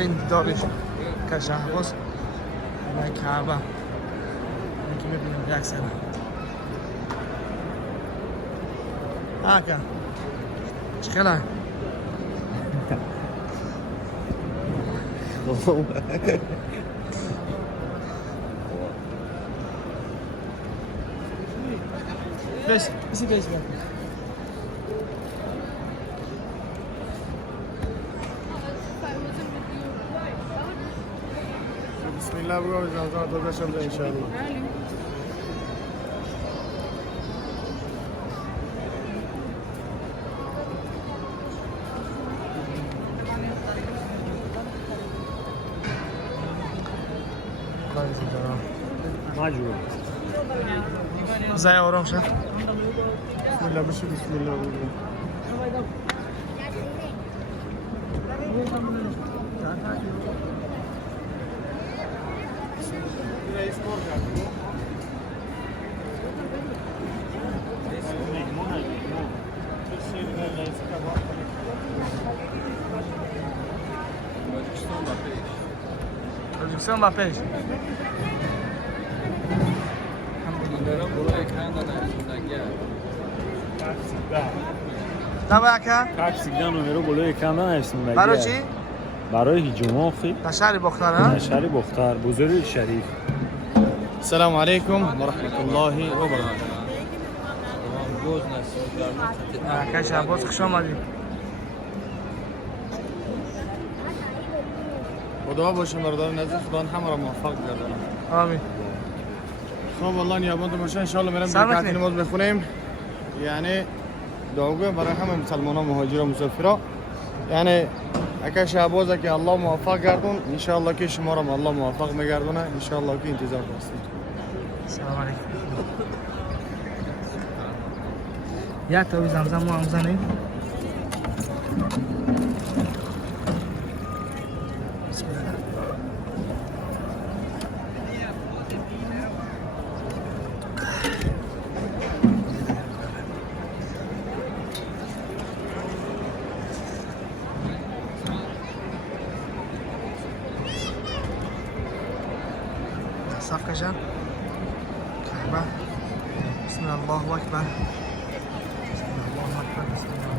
اولین دیدارش کشهباز و کعبه که میبینیم یک سنه آکا چخلای بس بس بس بسم الله بگو جانزان تو بشم ده انشاءالله مجبور زای آرام شد بسم الله بشه بسم الله بگو پروژکسیون با پیش نه باکه؟ تاکسیدن رو میرو بلوی کم ننویسیم بگه برای چی؟ برای هیجوما خی در شهر بختار ها؟ شهر بختار بزرگ شریف السلام علیکم و رحمت الله و برکاته کشهباز خوش آمدید خدا باشم برادران عزیز خدا همه را موفق بگردانه آمین خب والله نیابت باشه ان شاء الله میرم سلام رکعت علیکم. نماز بخونیم یعنی دعا گویم برای همه مسلمانان مهاجر و مسافرا یعنی اگه شهبازه که الله موفق گردون ان شاء الله که شما را الله موفق میگردونه ان شاء الله که انتظار داشتید سلام علیکم یک تا زمزم ما هم زنیم بسم الله صف کشم کعبه بسم الله اکبر بسم الله اکبر بسم الله